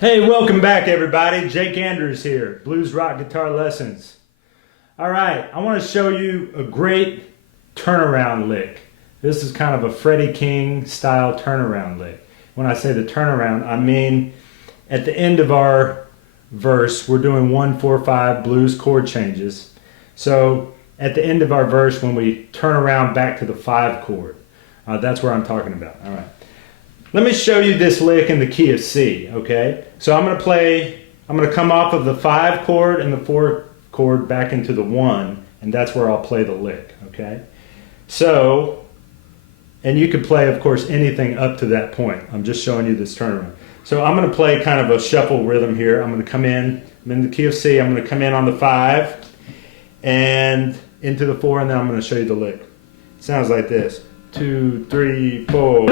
Hey, welcome back everybody. Jake Andrews here, Blues Rock Guitar Lessons. All right, I want to show you a great turnaround lick. This is kind of a Freddie King-style turnaround lick. When I say the turnaround, I mean at the end of our verse, we're doing 1-4-5 blues chord changes. So at the end of our verse, when we turn around back to the 5 chord, that's where I'm talking about. All right. Let me show you this lick in the key of C, okay? So I'm going to come off of the 5 chord and the 4 chord back into the 1, and that's where I'll play the lick, okay? So, and you could play, of course, anything up to that point. I'm just showing you this turnaround. So I'm going to play kind of a shuffle rhythm here. I'm going to come in, I'm in the key of C, I'm going to come in on the 5 and into the 4, and then I'm going to show you the lick. It sounds like this. 2, 3, 4.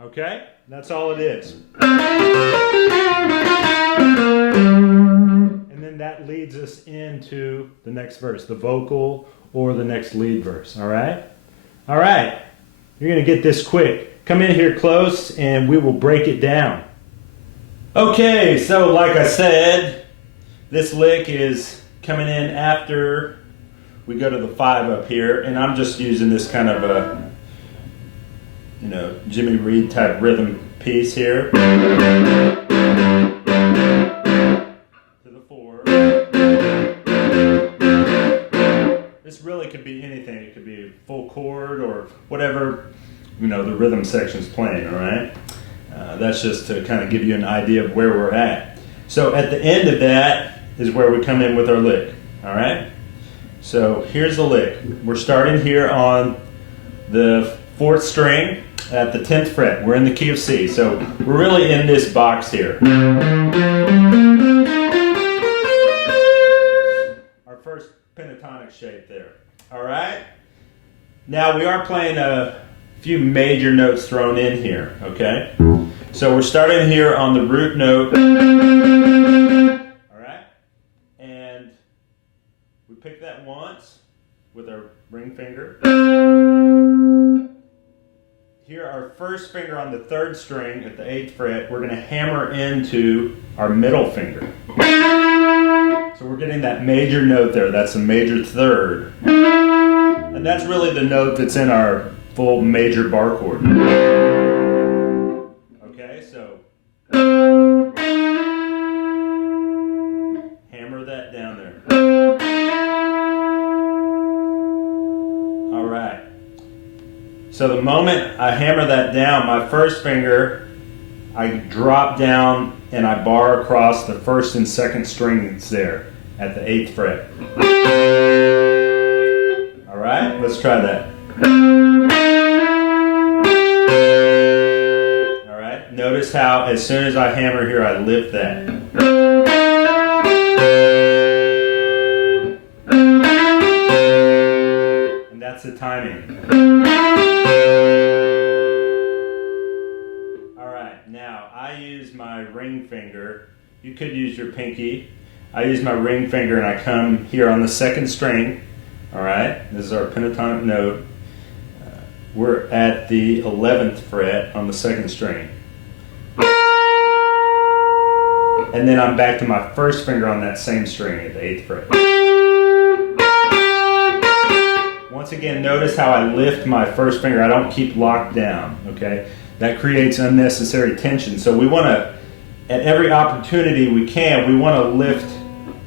Okay, that's all it is. And then that leads us into the next verse, the vocal or the next lead verse, all right? All right, you're gonna get this quick. Come in here close and we will break it down. Okay, so like I said, this lick is coming in after we go to the 5 up here, and I'm just using this kind of a, you know, Jimmy Reed type rhythm piece here. To the 4. This really could be anything. It could be a full chord or whatever, you know, the rhythm section's playing, all right? That's just to kind of give you an idea of where we're at. So at the end of that is where we come in with our lick, all right? So here's the lick. We're starting here on the 4th string at the 10th fret. We're in the key of C, so we're really in this box here. Our first pentatonic shape there, all right? Now we are playing a few major notes thrown in here, okay? So we're starting here on the root note, all right? And we pick that once with our ring finger. Here, our first finger on the 3rd string at the 8th fret, we're gonna hammer into our middle finger. So we're getting that major note there, that's a major 3rd. And that's really the note that's in our full major bar chord. Okay, so hammer that down there. All right. So the moment I hammer that down, my first finger, I drop down and I bar across the 1st and 2nd strings there at the 8th fret. All right, let's try that. All right, notice how as soon as I hammer here, I lift that. And that's the timing. All right, now I use my ring finger. You could use your pinky. I use my ring finger and I come here on the 2nd string. All right, this is our pentatonic note. We're at the 11th fret on the 2nd string. And then I'm back to my first finger on that same string at the 8th fret. Once again, notice how I lift my first finger. I don't keep locked down, okay? That creates unnecessary tension. So we want to, at every opportunity we can, we want to lift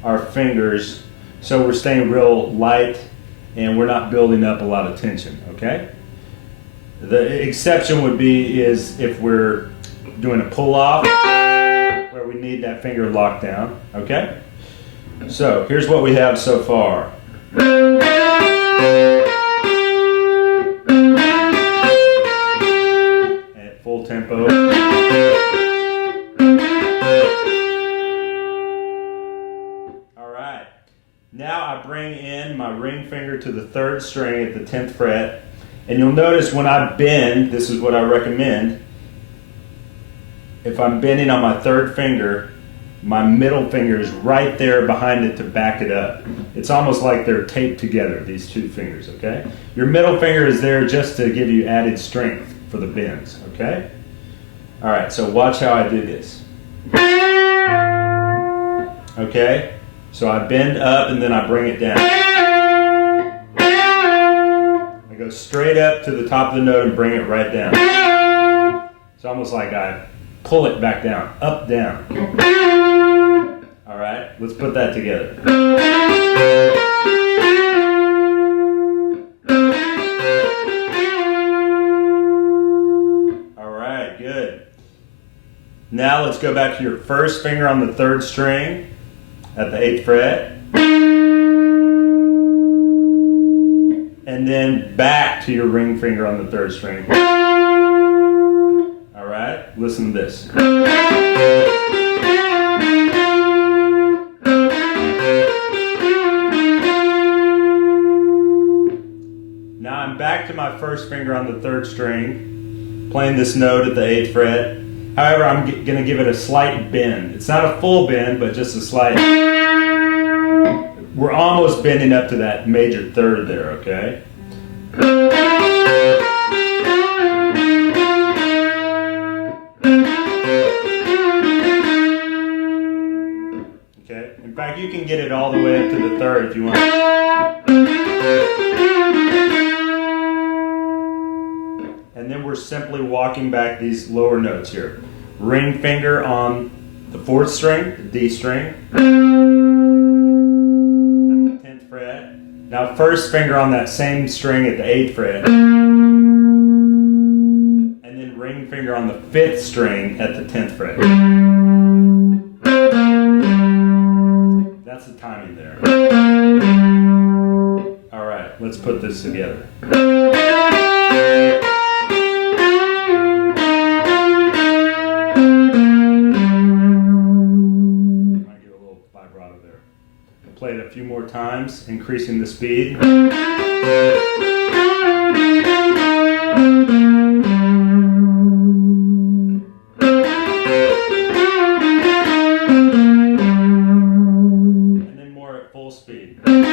our fingers so we're staying real light and we're not building up a lot of tension, okay? The exception would be is if we're doing a pull-off where we need that finger locked down, okay? So here's what we have so far. At full tempo. All right. Now I bring in my ring finger to the 3rd string at the 10th fret. And you'll notice when I bend, this is what I recommend. If I'm bending on my 3rd finger, my middle finger is right there behind it to back it up. It's almost like they're taped together, these two fingers, okay? Your middle finger is there just to give you added strength for the bends, okay? All right, so watch how I do this. Okay, so I bend up and then I bring it down. I go straight up to the top of the note and bring it right down. It's almost like I pull it back down, up, down. All right, let's put that together. All right, good. Now let's go back to your first finger on the 3rd string at the 8th fret. And then back to your ring finger on the 3rd string. All right, listen to this. Now I'm back to my first finger on the 3rd string, playing this note at the 8th fret. However, I'm going to give it a slight bend. It's not a full bend, but just a slight. We're almost bending up to that major 3rd there, okay? Okay. In fact, you can get it all the way up to the 3rd if you want. And then we're simply walking back these lower notes here. Ring finger on the 4th string, the D string, at the 10th fret. Now first finger on that same string at the 8th fret. And then ring finger on the 5th string at the 10th fret. That's the timing there. All right, let's put this together. Play it a few more times, increasing the speed. And then more at full speed. And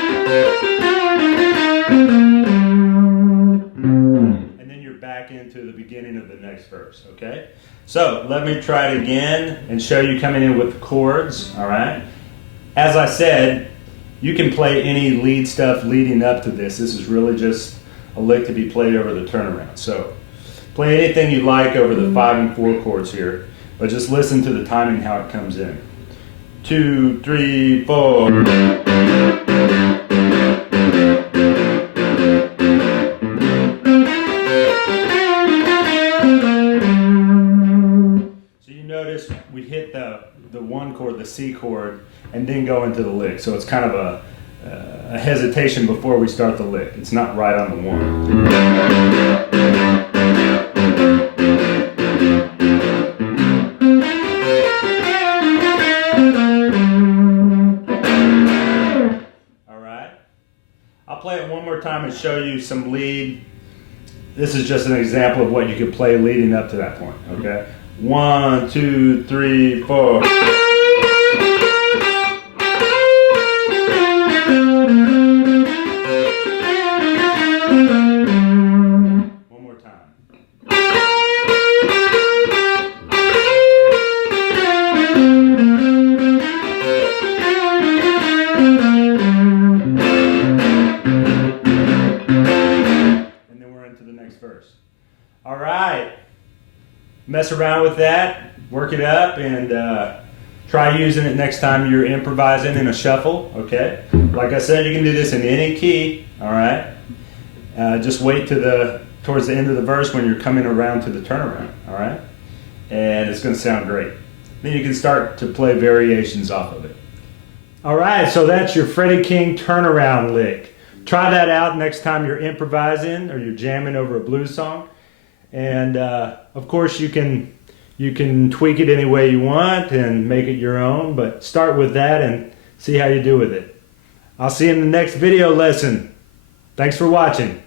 then you're back into the beginning of the next verse, okay? So let me try it again and show you coming in with the chords, all right? As I said, you can play any lead stuff leading up to this. This is really just a lick to be played over the turnaround. So play anything you like over the 5 and 4 chords here, but just listen to the timing, how it comes in. 2, 3, 4. So you notice we hit the 1 chord, the C chord, and then go into the lick. So it's kind of a hesitation before we start the lick. It's not right on the 1. All right. I'll play it one more time and show you some lead. This is just an example of what you could play leading up to that point, okay? 1, 2, 3, 4. All right, mess around with that, work it up, and try using it next time you're improvising in a shuffle, okay? Like I said, you can do this in any key, all right? Just wait towards the end of the verse when you're coming around to the turnaround, all right? And it's gonna sound great. Then you can start to play variations off of it. All right, so that's your Freddie King turnaround lick. Try that out next time you're improvising or you're jamming over a blues song. And of course you can tweak it any way you want and make it your own, but start with that and see how you do with it. I'll see you in the next video lesson. Thanks for watching.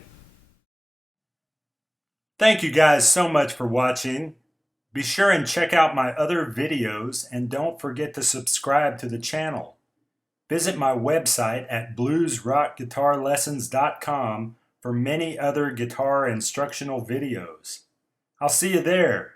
Thank you guys so much for watching. Be sure and check out my other videos and don't forget to subscribe to the channel. Visit my website at bluesrockguitarlessons.com for many other guitar instructional videos. I'll see you there.